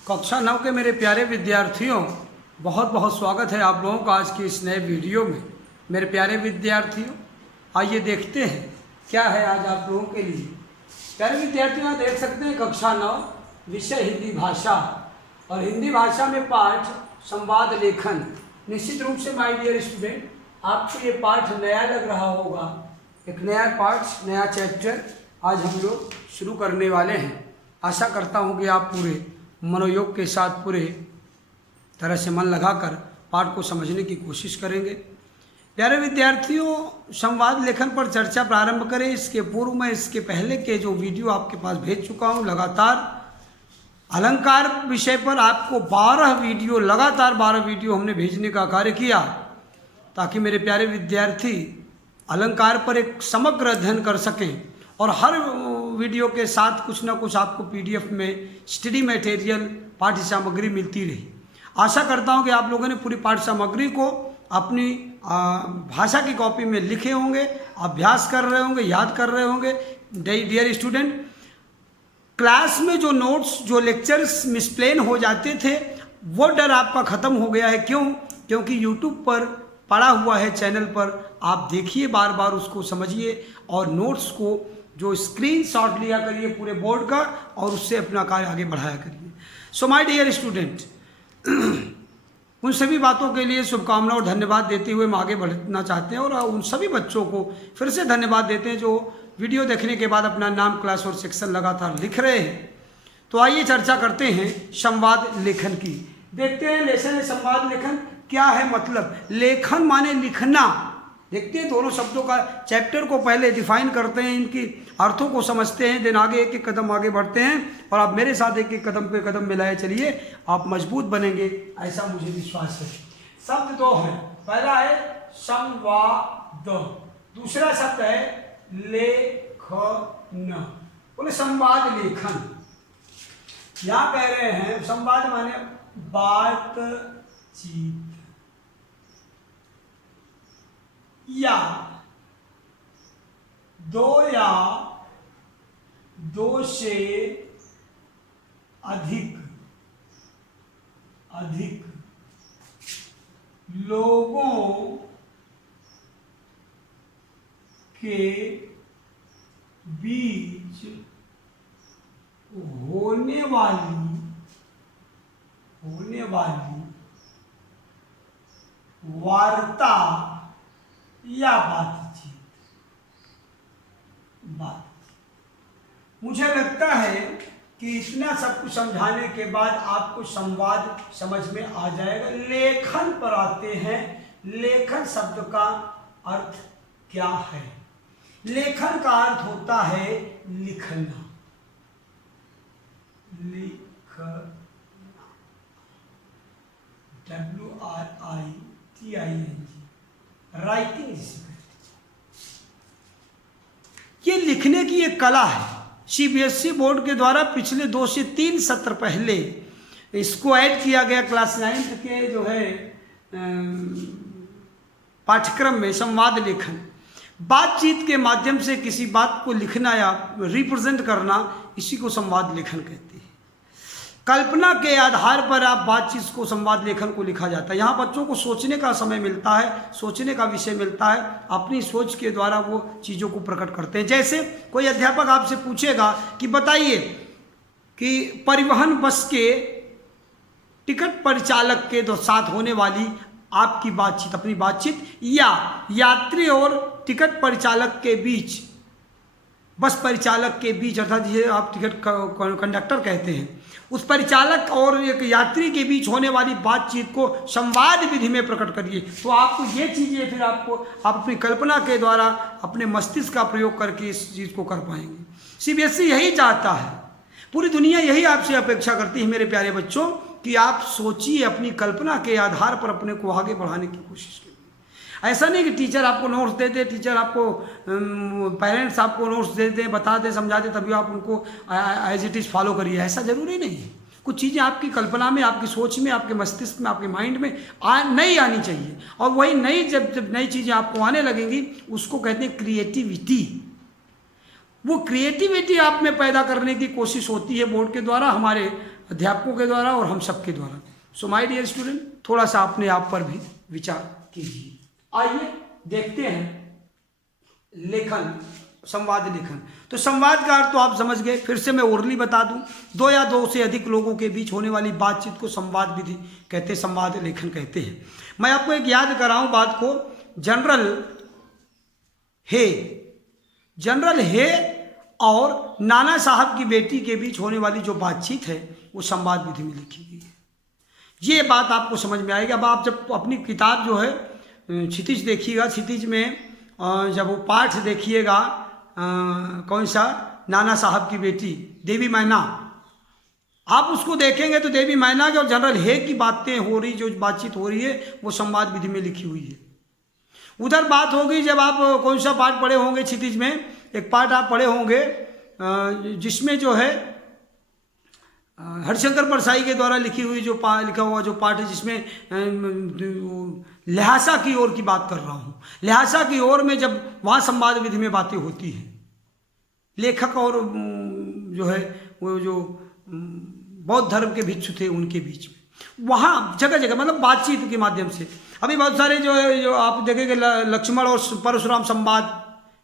कक्षा 9 के मेरे प्यारे विद्यार्थियों, बहुत बहुत स्वागत है आप लोगों का आज के इस नए वीडियो में। मेरे प्यारे विद्यार्थियों, आइए देखते हैं क्या है आज आप लोगों के लिए। प्यारे विद्यार्थियों, देख सकते हैं कक्षा 9 विषय हिंदी भाषा, और हिंदी भाषा में पाठ संवाद लेखन। निश्चित रूप से माय डियर स्टूडेंट, आपको ये पाठ नया लग रहा होगा। एक नया पाठ, नया चैप्टर आज हम लोग शुरू करने वाले हैं। आशा करता हूँ कि आप पूरे मनोयोग के साथ पूरे तरह से मन लगाकर पाठ को समझने की कोशिश करेंगे। प्यारे विद्यार्थियों, संवाद लेखन पर चर्चा प्रारंभ करें इसके पूर्व मैं इसके पहले के जो वीडियो आपके पास भेज चुका हूँ, लगातार अलंकार विषय पर आपको 12 वीडियो हमने भेजने का कार्य किया, ताकि मेरे प्यारे विद्यार्थी अलंकार पर एक समग्र अध्ययन कर सकें। और हर वीडियो के साथ कुछ ना कुछ आपको पीडीएफ में स्टडी मटेरियल पाठ्य सामग्री मिलती रही। आशा करता हूं कि आप लोगों ने पूरी पाठ्य सामग्री को अपनी भाषा की कॉपी में लिखे होंगे, अभ्यास कर रहे होंगे, याद कर रहे होंगे। डियर स्टूडेंट, क्लास में जो नोट्स, जो लेक्चर्स मिसप्लेन हो जाते थे, वो डर आपका ख़त्म हो गया है। क्यों? क्योंकि यूट्यूब पर पड़ा हुआ है चैनल पर, आप देखिए, बार बार उसको समझिए और नोट्स को जो स्क्रीनशॉट लिया करिए पूरे बोर्ड का, और उससे अपना कार्य आगे बढ़ाया करिए। सो माय डियर स्टूडेंट, उन सभी बातों के लिए शुभकामनाएं और धन्यवाद देते हुए हम आगे बढ़ना चाहते हैं, और उन सभी बच्चों को फिर से धन्यवाद देते हैं जो वीडियो देखने के बाद अपना नाम, क्लास और सेक्शन लगातार लिख रहे हैं। तो आइए चर्चा करते हैं संवाद लेखन की। देखते हैं लेसन है संवाद लेखन क्या है। मतलब लेखन माने लिखना। देखते हैं दोनों शब्दों का, चैप्टर को पहले डिफाइन करते हैं, इनकी अर्थों को समझते हैं, देन आगे एक एक कदम आगे बढ़ते हैं। और आप मेरे साथ एक एक कदम पे कदम मिलाए चलिए, आप मजबूत बनेंगे, ऐसा मुझे विश्वास है। शब्द दो है, पहला है संवाद, दूसरा शब्द है लेखन। बोले संवाद लेखन, यहां कह रहे हैं संवाद माने बातचीत या दो से अधिक लोगों के बीच होने वाली वार्ता या बातचीत। मुझे लगता है कि इतना सब कुछ समझाने के बाद आपको संवाद समझ में आ जाएगा। लेखन पर आते हैं। लेखन शब्द का अर्थ क्या है? लेखन का अर्थ होता है लिखना। WRITING, writing. ये लिखने की एक कला है। सीबीएसई बोर्ड के द्वारा पिछले 2 से 3 सत्र पहले इसको ऐड किया गया क्लास 9 के जो है पाठ्यक्रम में। संवाद लेखन, बातचीत के माध्यम से किसी बात को लिखना या रिप्रेजेंट करना, इसी को संवाद लेखन कहते हैं। कल्पना के आधार पर आप बातचीत को, संवाद लेखन को लिखा जाता है। यहाँ बच्चों को सोचने का समय मिलता है, सोचने का विषय मिलता है, अपनी सोच के द्वारा वो चीज़ों को प्रकट करते हैं। जैसे कोई अध्यापक आपसे पूछेगा कि बताइए कि परिवहन बस के टिकट परिचालक के साथ होने वाली आपकी बातचीत, अपनी बातचीत, या यात्री और टिकट परिचालक के बीच, बस परिचालक के बीच, अर्थात ये आप टिकट कंडक्टर कहते हैं, उस परिचालक और एक यात्री के बीच होने वाली बातचीत को संवाद विधि में प्रकट करिए। तो आपको ये चीज़ें फिर आप अपनी कल्पना के द्वारा अपने मस्तिष्क का प्रयोग करके इस चीज़ को कर पाएंगे। सीबीएसई यही चाहता है, पूरी दुनिया यही आपसे अपेक्षा करती है मेरे प्यारे बच्चों, कि आप सोचिए, अपनी कल्पना के आधार पर अपने को आगे बढ़ाने की कोशिश करिए। ऐसा नहीं कि टीचर आपको नोट्स दे दे, टीचर आपको, पेरेंट्स आपको नोट्स दे दें, बता दें, समझा दें, तभी आप उनको एज इट इज़ फॉलो करिए, ऐसा ज़रूरी नहीं है। कुछ चीज़ें आपकी कल्पना में, आपकी सोच में, आपके मस्तिष्क में, आपके माइंड में नई आनी चाहिए। और वही नई, जब नई चीज़ें आपको आने लगेंगी, उसको कहते हैं क्रिएटिविटी। वो क्रिएटिविटी आप में पैदा करने की कोशिश होती है बोर्ड के द्वारा। हमारे अध्यापकों के द्वारा और हम सबके द्वारा। सो माय डियर स्टूडेंट, थोड़ा सा अपने आप पर भी विचार कीजिए। आइए देखते हैं लेखन, संवाद लेखन। तो संवाद का अर्थ तो आप समझ गए, फिर से मैं ओरली बता दूं, दो या दो से अधिक लोगों के बीच होने वाली बातचीत को संवाद विधि कहते हैं, संवाद लेखन कहते हैं। मैं आपको एक याद कराऊं बात को, जनरल हे और नाना साहब की बेटी के बीच होने वाली जो बातचीत है वो संवाद विधि में लिखी गई है। ये बात आपको समझ में आएगी। अब आप जब अपनी किताब जो है क्षितिज देखिएगा, क्षितिज में जब वो पाठ देखिएगा, कौन सा, नाना साहब की बेटी देवी मैना, आप उसको देखेंगे तो देवी मैना के और जनरल हे की बातें हो रही, जो बातचीत हो रही है वो संवाद विधि में लिखी हुई है। उधर बात होगी जब आप कौन सा पाठ पढ़े होंगे क्षितिज में, एक पाठ आप पढ़े होंगे जिसमें जो है हरिशंकर परसाई के द्वारा लिखी हुई जो लिखा हुआ जो पाठ है, जिसमें लहासा की ओर की बात कर रहा हूँ। लहासा की ओर में जब वहाँ संवाद विधि में बातें होती हैं, लेखक और जो है वो जो बौद्ध धर्म के भिक्षु थे उनके बीच में, वहाँ जगह जगह मतलब बातचीत के माध्यम से। अभी बहुत सारे जो आप देखेंगे लक्ष्मण और परशुराम संवाद,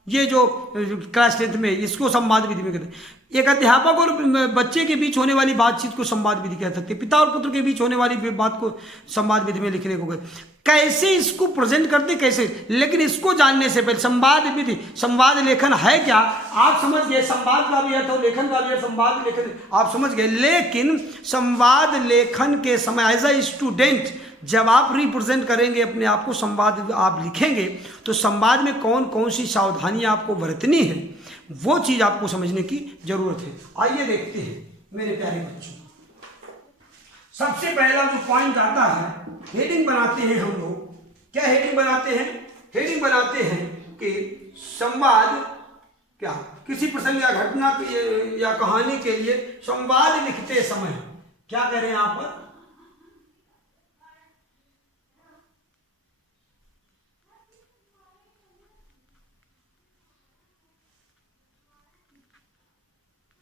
ये जो क्लास 10th में इसको संवाद विधि में कहते हैं। एक अध्यापक और बच्चे के बीच होने वाली बातचीत को संवाद विधि कह सकते हैं। पिता और पुत्र के बीच होने वाली बात को संवाद विधि में लिखने को कहते। कैसे इसको प्रेजेंट करते कैसे, लेकिन इसको जानने से पहले संवाद विधि, संवाद लेखन है क्या, आप समझ गए। संवाद का भी अर्थ और लेखन का भी अर्थ, संवाद लेखन आप समझ गए। लेकिन संवाद लेखन के समय एज अ स्टूडेंट जब आप रिप्रेजेंट करेंगे अपने आप को, संवाद आप लिखेंगे, तो संवाद में कौन कौन सी सावधानियां आपको बरतनी है वो चीज आपको समझने की जरूरत है। आइए देखते हैं मेरे प्यारे बच्चों, सबसे पहला जो पॉइंट आता है, हेडिंग बनाते हैं हम लोग। क्या हेडिंग बनाते हैं? हेडिंग बनाते हैं कि संवाद क्या, किसी प्रसंग या घटना या कहानी के लिए संवाद लिखते समय क्या करें यहां पर,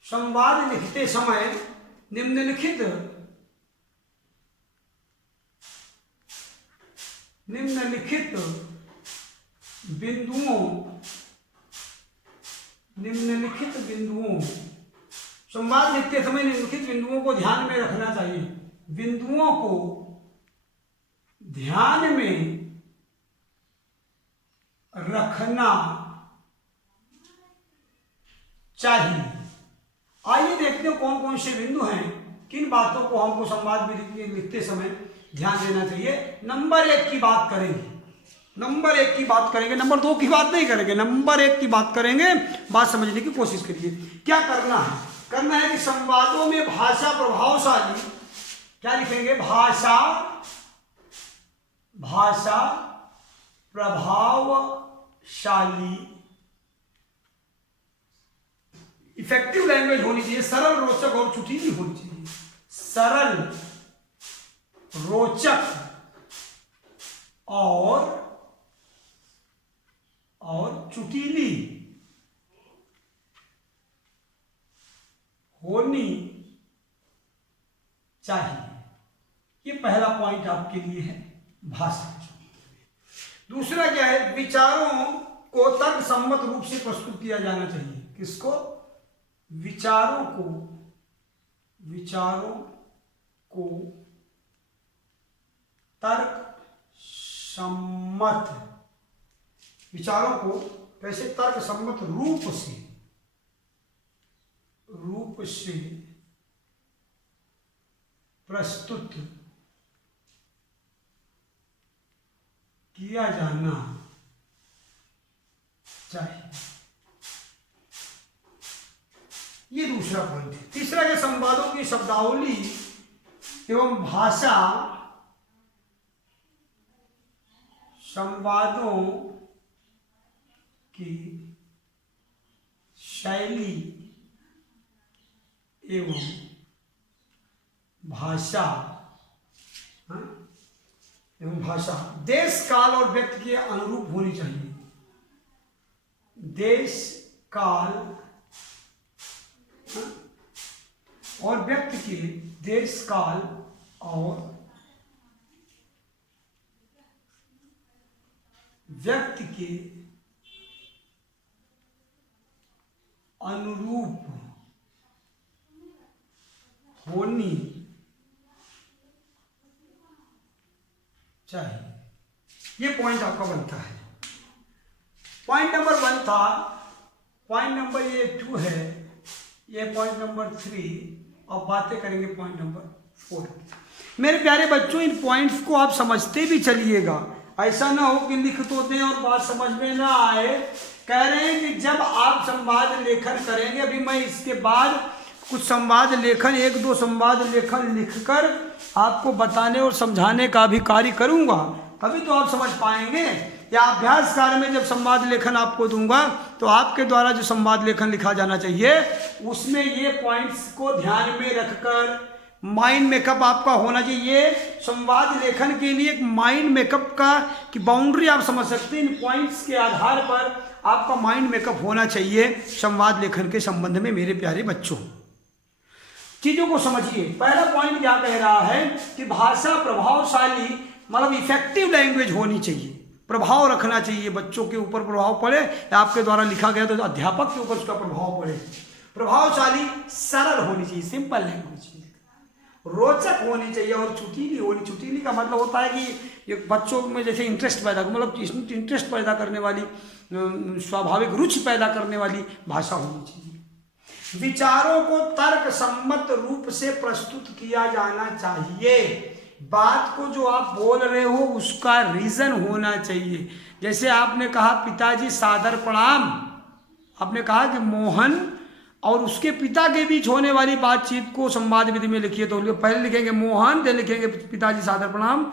संवाद लिखते समय निम्नलिखित बिंदुओं संवाद लिखते समय निम्नलिखित बिंदुओं को ध्यान में रखना चाहिए। बिंदुओं को ध्यान में रखना चाहिए। आइए देखते हैं कौन कौन से बिंदु हैं, किन बातों को हमको संवाद विधि लिखते समय ध्यान देना चाहिए। नंबर 1 की बात करेंगे, नंबर 1 की बात करेंगे, नंबर 2 की बात नहीं करेंगे, नंबर 1 की बात करेंगे। बात समझने की कोशिश करिए। क्या करना है? करना है कि संवादों में भाषा प्रभावशाली, क्या लिखेंगे, भाषा प्रभावशाली इफेक्टिव लैंग्वेज होनी चाहिए, सरल, रोचक और चुटीली होनी चाहिए। सरल, रोचक और चुटीली होनी चाहिए। ये पहला पॉइंट आपके लिए है भाषा। दूसरा क्या है, विचारों को तर्क सम्मत रूप से प्रस्तुत किया जाना चाहिए। किसको? विचारों को तर्क सम्मत, विचारों को कैसे तर्क सम्मत रूप से प्रस्तुत किया जाना चाहिए। ये दूसरा पॉइंट है। तीसरा है संवादों की शब्दावली एवं भाषा, संवादों की शैली एवं भाषा, देश काल और व्यक्ति के अनुरूप होनी चाहिए। देश काल और व्यक्ति के देश काल और व्यक्ति के अनुरूप होनी चाहिए। ये पॉइंट आपका बनता है। पॉइंट नंबर 1 था, पॉइंट नंबर ये 2 है, ये पॉइंट नंबर 3। अब बातें करेंगे पॉइंट नंबर 4। मेरे प्यारे बच्चों, इन पॉइंट्स को आप समझते भी चलिएगा, ऐसा ना हो कि लिख तो दें और बात समझ में ना आए। कह रहे हैं कि जब आप संवाद लेखन करेंगे, अभी मैं इसके बाद कुछ संवाद लेखन, 1-2 संवाद लेखन लिखकर आपको बताने और समझाने का भी कार्य करूंगा, तभी तो आप समझ पाएंगे। या अभ्यास कार्य में जब संवाद लेखन आपको दूंगा तो आपके द्वारा जो संवाद लेखन लिखा जाना चाहिए उसमें ये पॉइंट्स को ध्यान में रखकर माइंड मेकअप आपका होना चाहिए। संवाद लेखन के लिए एक माइंड मेकअप का की बाउंड्री आप समझ सकते हैं। इन पॉइंट्स के आधार पर आपका माइंड मेकअप होना चाहिए संवाद लेखन के संबंध में। मेरे प्यारे बच्चों, चीजों को समझिए। पहला पॉइंट क्या कह रहा है कि भाषा प्रभावशाली मतलब इफेक्टिव लैंग्वेज होनी चाहिए, प्रभाव रखना चाहिए, बच्चों के ऊपर प्रभाव पड़े, या आपके द्वारा लिखा गया तो अध्यापक के ऊपर उसका प्रभाव पड़े। प्रभावशाली सरल होनी चाहिए, सिंपल लैंग्वेज, रोचक होनी चाहिए और चुटीली होनी। चुटीली का मतलब होता है कि ये बच्चों में जैसे इंटरेस्ट पैदा, मतलब इंटरेस्ट पैदा करने वाली, स्वाभाविक रुचि पैदा करने वाली भाषा होनी चाहिए। विचारों को तर्क सम्मत रूप से प्रस्तुत किया जाना चाहिए। बात को जो आप बोल रहे हो उसका रीजन होना चाहिए। जैसे आपने कहा पिताजी सादर प्रणाम, आपने कहा कि मोहन और उसके पिता के बीच होने वाली बातचीत को संवाद विधि में लिखिए। तो पहले लिखेंगे मोहन, फिर लिखेंगे पिताजी सादर प्रणाम,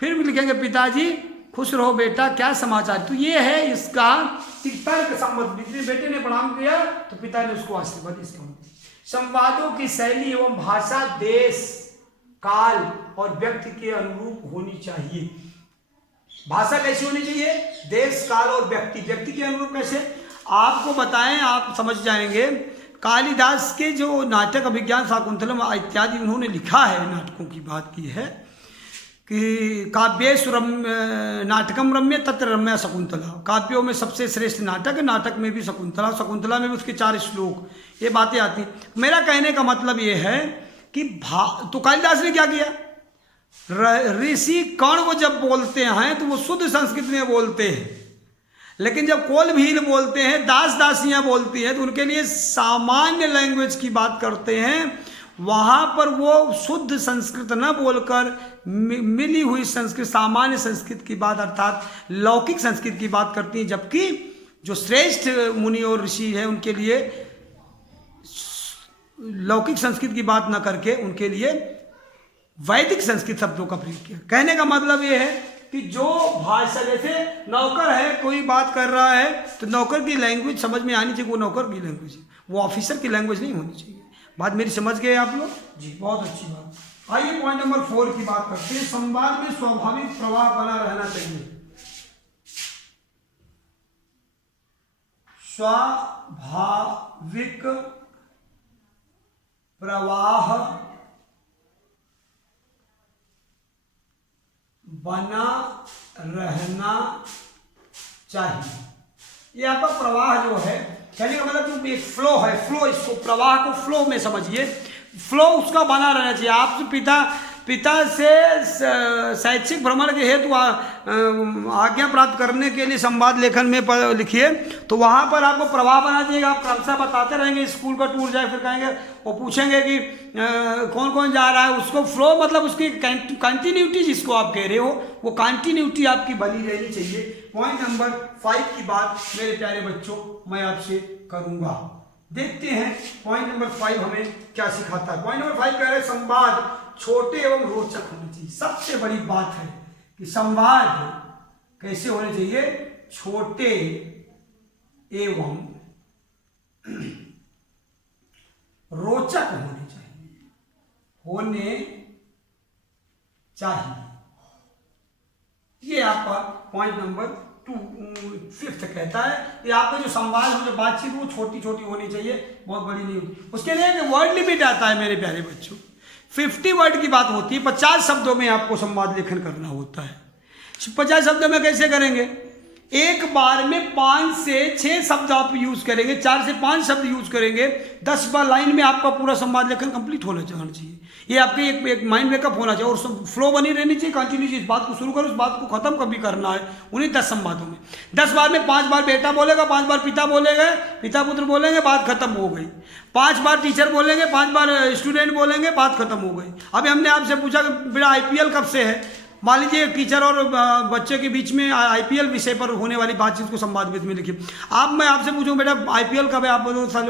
फिर भी लिखेंगे पिताजी खुश रहो बेटा क्या समाचार। तो ये है इसका तर्क सम्मत। बेटे ने प्रणाम किया तो पिता ने उसको आशीर्वाद। इसका संवादों की शैली एवं भाषा देश काल और व्यक्ति के अनुरूप होनी चाहिए। भाषा कैसी होनी चाहिए? देश काल और व्यक्ति के अनुरूप। कैसे आपको बताएं, आप समझ जाएंगे। कालिदास के जो नाटक अभिज्ञान शाकुंतलम इत्यादि उन्होंने लिखा है, नाटकों की बात की है कि काव्येषु नाटकम रम्य तत्र रम्या शकुंतला। काव्यों में सबसे श्रेष्ठ नाटक है, नाटक में भी शकुंतला, शकुंतला में भी उसके 4 श्लोक, ये बातें आती। मेरा कहने का मतलब ये है कि तो कालिदास ने क्या किया, ऋषि कर्ण वो जब बोलते हैं तो वो शुद्ध संस्कृत में बोलते हैं, लेकिन जब कोल भील बोलते हैं, दास दासियां बोलती हैं, तो उनके लिए सामान्य लैंग्वेज की बात करते हैं। वहाँ पर वो शुद्ध संस्कृत न बोलकर मिली हुई संस्कृत, सामान्य संस्कृत की बात अर्थात लौकिक संस्कृत की बात करती हैं। जबकि जो श्रेष्ठ मुनि और ऋषि हैं उनके लिए लौकिक संस्कृत की बात न करके उनके लिए वैदिक संस्कृत शब्दों का प्रयोग किया। कहने का मतलब ये है कि जो भाषा, जैसे नौकर है, कोई बात कर रहा है तो नौकर की लैंग्वेज समझ में आनी चाहिए, वो नौकर की लैंग्वेज है, वो ऑफिसर की लैंग्वेज नहीं होनी चाहिए। बात मेरी समझ गए आप लोग जी? बहुत अच्छी बात। आइए पॉइंट नंबर 4 की बात करते हैं। संवाद में स्वाभाविक प्रवाह बना रहना चाहिए। स्वाभाविक प्रवाह बना रहना चाहिए। ये आपका प्रवाह जो है, कहने का मतलब एक फ्लो है, फ्लो, इसको प्रवाह को फ्लो में समझिए। फ्लो उसका बना रहना चाहिए। आप पिता से शैक्षिक भ्रमण के हेतु आज्ञा प्राप्त करने के लिए संवाद लेखन में लिखिए, तो वहाँ पर आपको प्रवाह बना दिएगा। आप क्रमशः बताते रहेंगे, स्कूल का टूर जाए, फिर कहेंगे, वो पूछेंगे कि कौन कौन जा रहा है, उसको फ्लो मतलब उसकी कंटिन्यूटी जिसको आप कह रहे हो, वो कंटिन्यूटी आपकी बनी रहनी चाहिए। पॉइंट नंबर 5 की बात मेरे प्यारे बच्चों मैं आपसे करूँगा। देखते हैं पॉइंट नंबर 5 हमें क्या सिखाता है। पॉइंट नंबर 5 कह रहे हैं संवाद छोटे एवं रोचक होने चाहिए। सबसे बड़ी बात है कि संवाद कैसे होने चाहिए? छोटे एवं रोचक होने चाहिए। ये आपका पॉइंट नंबर टू फिफ्थ कहता है कि आपका जो संवाद हो, जो बातचीत वो छोटी छोटी होनी चाहिए, बहुत बड़ी नहीं होती। उसके लिए एक वर्ड लिमिट आता है मेरे प्यारे बच्चों, 50 वर्ड की बात होती है, 50 शब्दों में आपको संवाद लेखन करना होता है। 50 शब्दों में कैसे करेंगे? एक बार में 5 से 6 शब्द आप यूज करेंगे, 4 से 5 शब्द यूज करेंगे, 10 बार लाइन में आपका पूरा संवाद लेखन कंप्लीट होना चाहिए। ये आपके एक माइंड मेकअप होना चाहिए और फ्लो बनी रहनी चाहिए, कंटिन्यूस। इस बात को शुरू करो, उस बात को खत्म कभी करना है उन्हीं 10 संवादों में। 10 बार में 5 बार बेटा बोलेगा, 5 बार पिता बोलेगा, पिता पुत्र बोलेंगे, बात खत्म हो गई। 5 बार टीचर बोलेंगे, 5 बार स्टूडेंट बोलेंगे, बात खत्म हो गई। अभी हमने आपसे पूछा कि बेटा IPL कब से है? मान लीजिए टीचर और बच्चे के बीच में IPL विषय पर होने वाली बातचीत को संवाद में लिखिए। मैं आपसे पूछूं बेटा IPL कब है? आप बोलो साल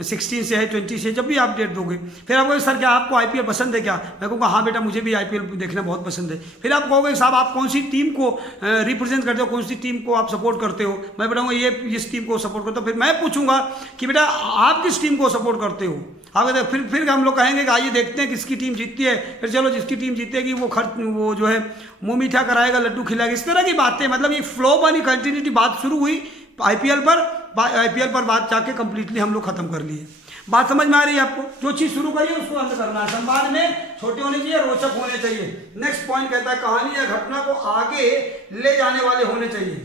16 से है, 20 से, जब भी आप डेट दोगे। फिर आप कहोगे सर क्या आपको IPL पसंद है क्या? मैं कहूँगा हाँ बेटा मुझे भी IPL देखना बहुत पसंद है। फिर आप कहोगे साहब आप कौन सी टीम को रिप्रेजेंट करते हो, कौन सी टीम को आप सपोर्ट करते हो? मैं बताऊँगा ये इस टीम को सपोर्ट करता हूँ। फिर मैं पूछूंगा कि बेटा आप किस टीम को सपोर्ट करते हो? आप फिर हम लोग कहेंगे कि आइए देखते हैं किसकी टीम जीतती है। फिर चलो जिसकी टीम जीतेगी वो जो है मुंह मीठा कराएगा, लड्डू खिलाएगा, इस तरह की बातें। मतलब ये फ्लो बनी, कंटिन्यूटी, बात शुरू हुई IPL पर बात जाके कंप्लीटली हम लोग खत्म कर लिए। बात समझ में आ रही है आपको? जो चीज शुरू करिए उसको अंत करना है। संवाद में छोटे होने चाहिए, रोचक होने चाहिए। नेक्स्ट पॉइंट कहता है कहानी या घटना को आगे ले जाने वाले होने चाहिए।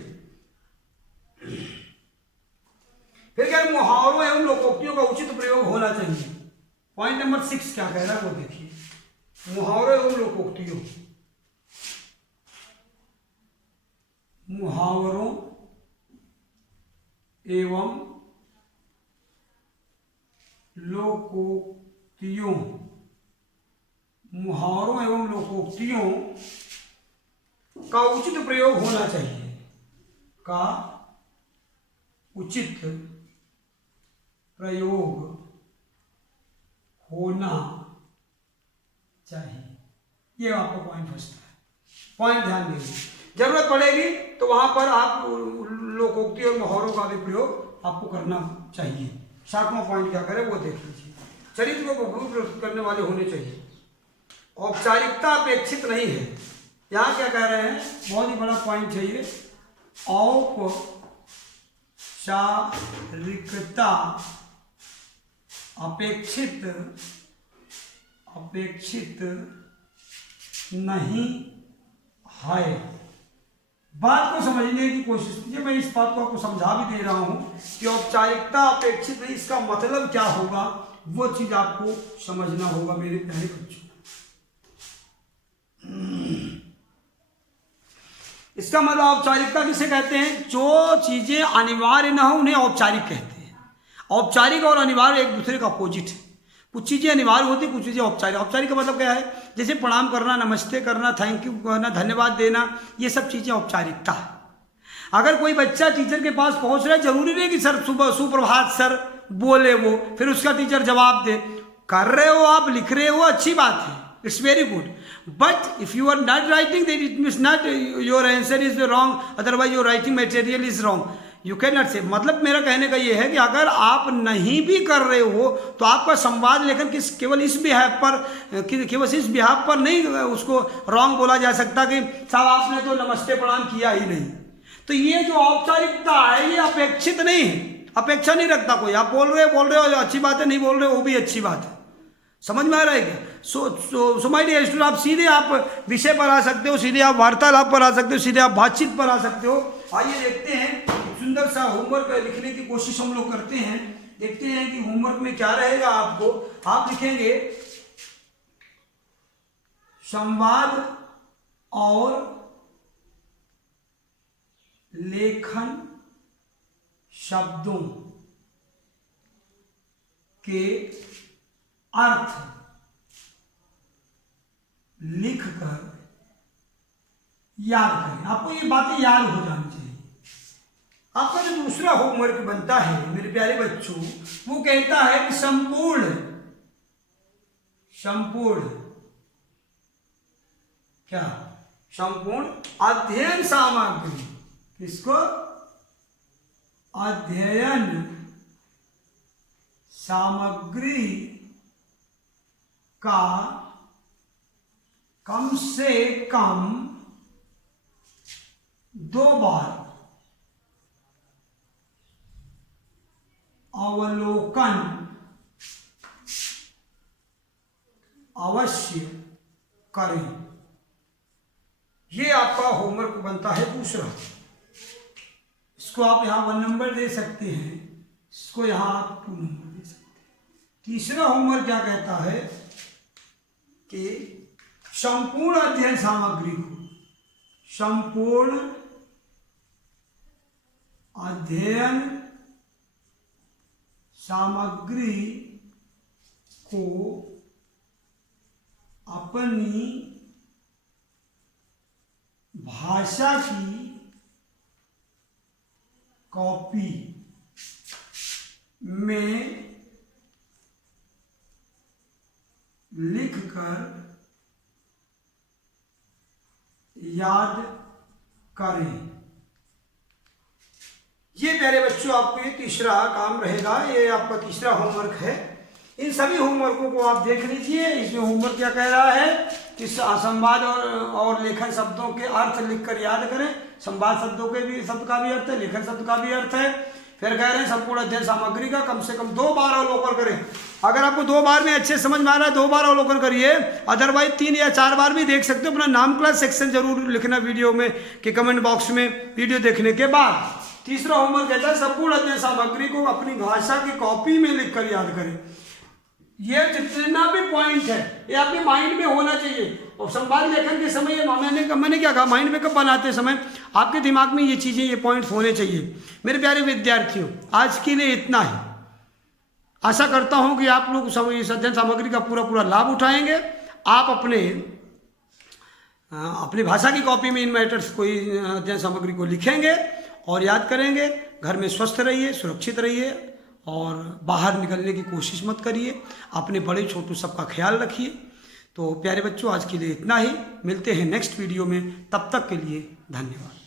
फिर क्या? मुहावरों एवं लोकोक्तियों का उचित प्रयोग होना चाहिए। पॉइंट नंबर 6 क्या कह रहा है वो देखिए, मुहावरों एवं लोकोक्तियों। मुहावरों एवं लोकोक्तियों, मुहावरों एवं लोकोक्तियों का उचित प्रयोग होना चाहिए, का उचित प्रयोग होना चाहिए। ये आपका पॉइंट फर्स्ट है। पॉइंट ध्यान दीजिए, जरूरत पड़ेगी तो वहां पर आप लोकोक्ति और मुहावरों का भी प्रयोग आपको करना चाहिए। 7वां पॉइंट क्या करे वो देख लीजिए, चरित्र को प्रस्तुत करने वाले होने चाहिए। औपचारिकता अपेक्षित नहीं है। यहाँ क्या कह रहे हैं, बहुत ही बड़ा पॉइंट है ये, औपचारिकता अपेक्षित नहीं है। बात को समझने की कोशिश कीजिए। मैं इस बात को आपको समझा भी दे रहा हूं कि औपचारिकता अपेक्षित नहीं, इसका मतलब क्या होगा वो चीज आपको समझना होगा मेरे प्यारे बच्चों। इसका मतलब औपचारिकता किसे कहते हैं? जो चीजें अनिवार्य ना हो उन्हें औपचारिक कहते हैं। औपचारिक और अनिवार्य एक दूसरे का अपोजिट है। कुछ चीजें अनिवार्य होती, कुछ चीजें औपचारिक। औपचारिक का मतलब क्या है? जैसे प्रणाम करना, नमस्ते करना, थैंक यू कहना, धन्यवाद देना, ये सब चीजें औपचारिकता है। अगर कोई बच्चा टीचर के पास पहुंच रहा है, जरूरी नहीं कि सर सुबह सुप्रभात सर बोले वो, फिर उसका टीचर जवाब दे। कर रहे हो आप, लिख रहे हो, अच्छी बात है, it's very good, but if you are not writing that it means not your answer is wrong, otherwise your writing material is wrong, you can not say. मतलब मेरा कहने का ये है कि अगर आप नहीं भी कर रहे हो तो आपका संवाद लेखन केवल इस बिहाफ पर नहीं उसको रॉन्ग बोला जा सकता कि साहब आपने तो नमस्ते प्रणाम किया ही नहीं। तो ये जो औपचारिकता है ये अपेक्षित नहीं है, अपेक्षा नहीं रखता कोई। आप बोल रहे हो अच्छी बात है, नहीं बोल रहे हो वो भी अच्छी बात है। समझ में आ रहा है क्या? सो माय डियर स्टूडेंट, आप सीधे आप विषय पर आ सकते हो, सीधे आप वार्तालाप पर आ सकते हो, सीधे आप बातचीत पर आ सकते हो। आइए देखते हैं, सुंदर सा होमवर्क लिखने की कोशिश हम लोग करते हैं। देखते हैं कि होमवर्क में क्या रहेगा आपको। आप लिखेंगे संवाद और लेखन शब्दों के अर्थ लिखकर याद करें। आपको ये बातें याद हो जानी चाहिए। आपका जो दूसरा होमवर्क बनता है मेरे प्यारे बच्चों, वो कहता है कि संपूर्ण क्या? संपूर्ण अध्ययन सामग्री। किसको? अध्ययन सामग्री का कम से कम 2 बार अवलोकन अवश्य करें। ये आपका होमवर्क बनता है दूसरा। इसको आप यहाँ 1 नंबर दे सकते हैं, इसको यहाँ आप 2 नंबर दे सकते हैं। तीसरा होमवर्क क्या कहता है कि संपूर्ण अध्ययन सामग्री को, संपूर्ण अध्ययन सामग्री को अपनी भाषा की कॉपी में लिखकर याद करें। ये प्यारे बच्चों आपको ये तीसरा काम रहेगा, ये आपका तीसरा होमवर्क है। इन सभी होमवर्कों को आप देख लीजिए। इसमें होमवर्क क्या कह रहा है कि संवाद और लेखन शब्दों के अर्थ लिखकर याद करें। संवाद शब्दों के भी शब्द का भी अर्थ है, लेखन शब्द का भी अर्थ है। फिर कह रहे हैं संपूर्ण अध्ययन सामग्री का कम से कम 2 बार अवलोकन करें। अगर आपको 2 बार में अच्छे समझ में आ रहा है 2 बार अवलोकन करिए, अदरवाइज 3 या 4 बार भी देख सकते हो। अपना नाम क्लास सेक्शन जरूर लिखना वीडियो में कि कमेंट बॉक्स में वीडियो देखने के बाद। तीसरा होमवर्क कहता है संपूर्ण अध्ययन सामग्री को अपनी भाषा की कॉपी में लिखकर याद करें। ये जितना भी पॉइंट है ये आपके माइंड में होना चाहिए। और संवाद लेखन के समय मैंने क्या कहा, माइंड मैकअप बनाते समय आपके दिमाग में ये चीज़ें, ये पॉइंट्स होने चाहिए। मेरे प्यारे विद्यार्थियों, आज के लिए इतना ही। आशा करता हूँ कि आप लोग सब इस अध्ययन सामग्री का पूरा लाभ उठाएंगे। आप अपनी भाषा की कॉपी में इन मैटर्स को, अध्ययन सामग्री को लिखेंगे और याद करेंगे। घर में स्वस्थ रहिए, सुरक्षित रहिए और बाहर निकलने की कोशिश मत करिए। अपने बड़े छोटू सबका ख्याल रखिए। तो प्यारे बच्चों, आज के लिए इतना ही। मिलते हैं नेक्स्ट वीडियो में, तब तक के लिए धन्यवाद।